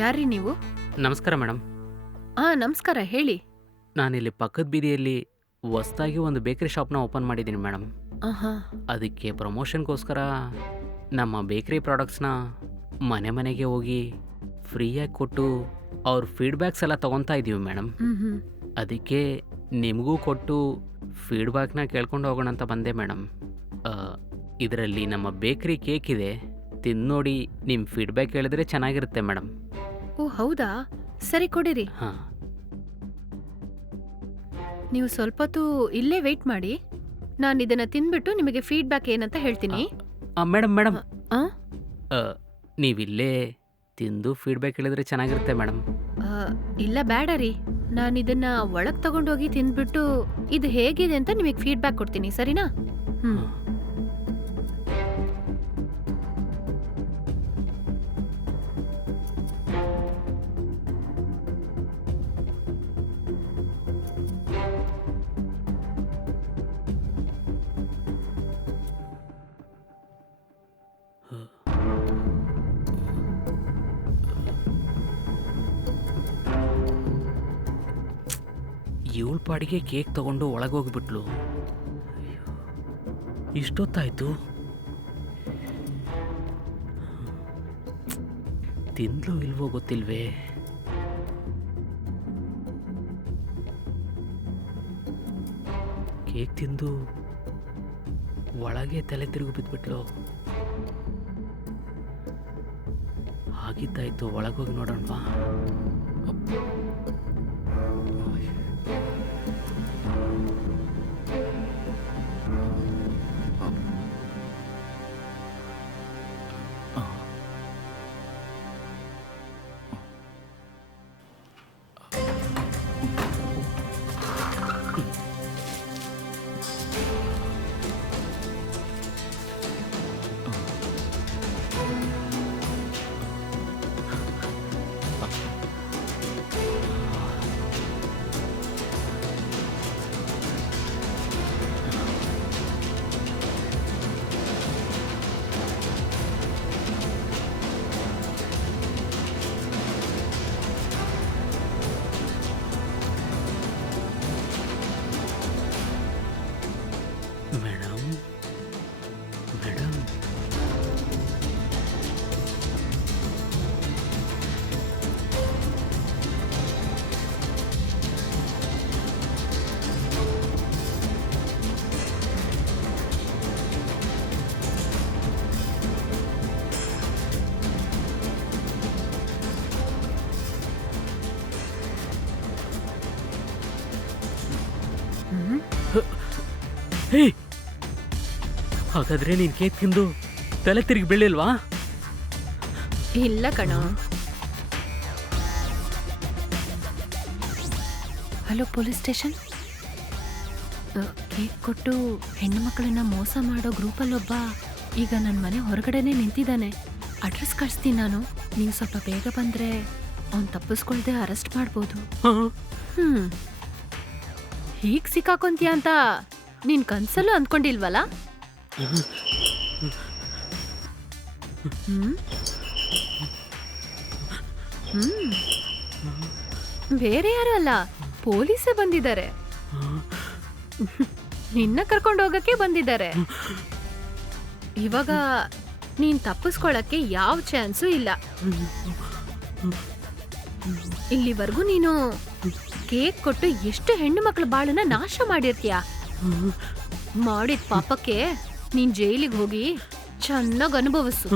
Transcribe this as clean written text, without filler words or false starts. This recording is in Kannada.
ಯಾರ್ರೀ ನೀವು? ನಮಸ್ಕಾರ ಮೇಡಮ್. ನಮಸ್ಕಾರ ಹೇಳಿ. ನಾನಿಲ್ಲಿ ಪಕ್ಕದ ಬೀದಿಯಲ್ಲಿ ಹೊಸ್ದಾಗಿ ಒಂದು ಬೇಕರಿ ಶಾಪ್ನ ಓಪನ್ ಮಾಡಿದ್ದೀನಿ ಮೇಡಮ್. ಆಹಾ. ಅದಕ್ಕೆ ಪ್ರಮೋಷನ್ಗೋಸ್ಕರ ನಮ್ಮ ಬೇಕರಿ ಪ್ರಾಡಕ್ಟ್ಸ್ನ ಮನೆ ಮನೆಗೆ ಹೋಗಿ ಫ್ರೀಯಾಗಿ ಕೊಟ್ಟು ಅವ್ರ ಫೀಡ್ಬ್ಯಾಕ್ಸ್ ಎಲ್ಲ ತೊಗೊತಾ ಇದ್ದೀವಿ ಮೇಡಮ್. ಹ್ಮ್. ಅದಕ್ಕೆ ನಿಮಗೂ ಕೊಟ್ಟು ಫೀಡ್ಬ್ಯಾಕ್ನ ಕೇಳ್ಕೊಂಡು ಹೋಗೋಣ ಅಂತ ಬಂದೆ ಮೇಡಮ್. ಇದರಲ್ಲಿ ನಮ್ಮ ಬೇಕರಿ ಕೇಕ್ ಇದೆ, ತಿಂದು ನೋಡಿ ನಿಮ್ಮ ಫೀಡ್ಬ್ಯಾಕ್ ಹೇಳಿದ್ರೆ ಚೆನ್ನಾಗಿರುತ್ತೆ ಮೇಡಮ್. ಓ ಹೌದಾ, ಸರಿ ಕೊಡಿರಿ. ಹಾಂ. ನೀವು ಸ್ವಲ್ಪ ಹೊತ್ತು ಇಲ್ಲೇ ವೆಯ್ಟ್ ಮಾಡಿ, ನಾನು ಇದನ್ನ ತಿನ್ಬಿಟ್ಟು ನಿಮಗೆ ಫೀಡ್ಬ್ಯಾಕ್ ಏನಂತ ಹೇಳ್ತೀನಿ. ಮೇಡಮ್ ಆ? ನೀವಿಲ್ಲೇ ತಿಂದು ಫೀಡ್ಬ್ಯಾಕ್ ಹೇಳಿದ್ರೆ ಚೆನ್ನಾಗಿರುತ್ತೆ ಮೇಡಮ್. ಇಲ್ಲ ಬೇಡ ರೀ, ನಾನು ಇದನ್ನ ಒಳಗ್ ತಗೊಂಡೋಗಿ ತಿಂದ್ಬಿಟ್ಟು ಇದು ಹೇಗಿದೆ ಅಂತ ನಿಮಗೆ ಫೀಡ್ಬ್ಯಾಕ್ ಕೊಡ್ತೀನಿ, ಸರಿನಾ? ಹ್ಮ್. ಇವಳ ಪಾಡಿಗೆ ಕೇಕ್ ತಗೊಂಡು ಒಳಗೋಗ್ಬಿಟ್ಲು. ಇಷ್ಟೊತ್ತಾಯ್ತು, ತಿಂದ್ಲು ಇಲ್ವೋ ಗೊತ್ತಿಲ್ವೇ. ಕೇಕ್ ತಿಂದು ಒಳಗೆ ತಲೆ ತಿರುಗಿ ಬಿದ್ಬಿಟ್ಲು. ಆಗಿದ್ದಾಯ್ತು, ಒಳಗೋಗಿ ನೋಡೋಣವಾ. ಮೇಡಮ್ ಮೇಡಮ್ ಹ್ಮ್. ಹೇ, ಹಾಗಾದ್ರೆ ನೀನ್ ಕೇಕ್ ತಿಂದು ತಲೆ ತಿರುಗಿ ಬೀಳಿಲ್ವಾ? ಇಲ್ಲ ಕಣ. Hello police station. ಕೇಕ್ ಕೊಟ್ಟು ಹೆಣ್ಣು ಮಕ್ಕಳನ್ನ ಮೋಸ ಮಾಡೋ ಗ್ರೂಪಲ್ಲೊಬ್ಬ ಈಗ ನನ್ನ ಮನೆ ಹೊರಗಡೆನೆ ನಿಂತಿದ್ದಾನೆ. ಅಡ್ರೆಸ್ ಕಳಿಸ್ತೀನಿ ನಾನು, ನೀವು ಸ್ವಲ್ಪ ಬೇಗ ಬಂದ್ರೆ ಅವ್ನು ತಪ್ಪಿಸ್ಕೊಳ್ದೆ ಅರೆಸ್ಟ್ ಮಾಡ್ಬೋದು. ಹೀಗ್ ಸಿಕ್ಕಾಕೊಂತೀಯ ಅಂತ ನೀನ್ ಕನ್ಸಲ್ಲೂ ಅಂದ್ಕೊಂಡಿಲ್ವಲ್ಲ? ಹ್ಮ್ ಹ್ಮ್ ಬೇರೆ ಯಾರು ಅಲ್ಲ, ಪೊಲೀಸೇ ಬಂದಿದ್ದಾರೆ. ನಿನ್ನ ಕರ್ಕೊಂಡು ಹೋಗಕ್ಕೆ ಬಂದಿದ್ದಾರೆ. ಇವಾಗ ನೀನ್ ತಪ್ಪಿಸ್ಕೊಳಕ್ಕೆ ಯಾವ ಚಾನ್ಸು ಇಲ್ಲ. ಇಲ್ಲಿವರೆಗೂ ನೀನು ಕೇಕ್ ಕೊಟ್ಟು ಎಷ್ಟು ಹೆಣ್ಣು ಮಕ್ಕಳ ಬಾಳನ್ನ ನಾಶ ಮಾಡಿರ್ತೀಯ. ಮಾಡಿದ ಪಾಪಕ್ಕೆ ನೀನ್ ಜೈಲಿಗೆ ಹೋಗಿ ಚೆನ್ನಾಗಿ ಅನುಭವಿಸು.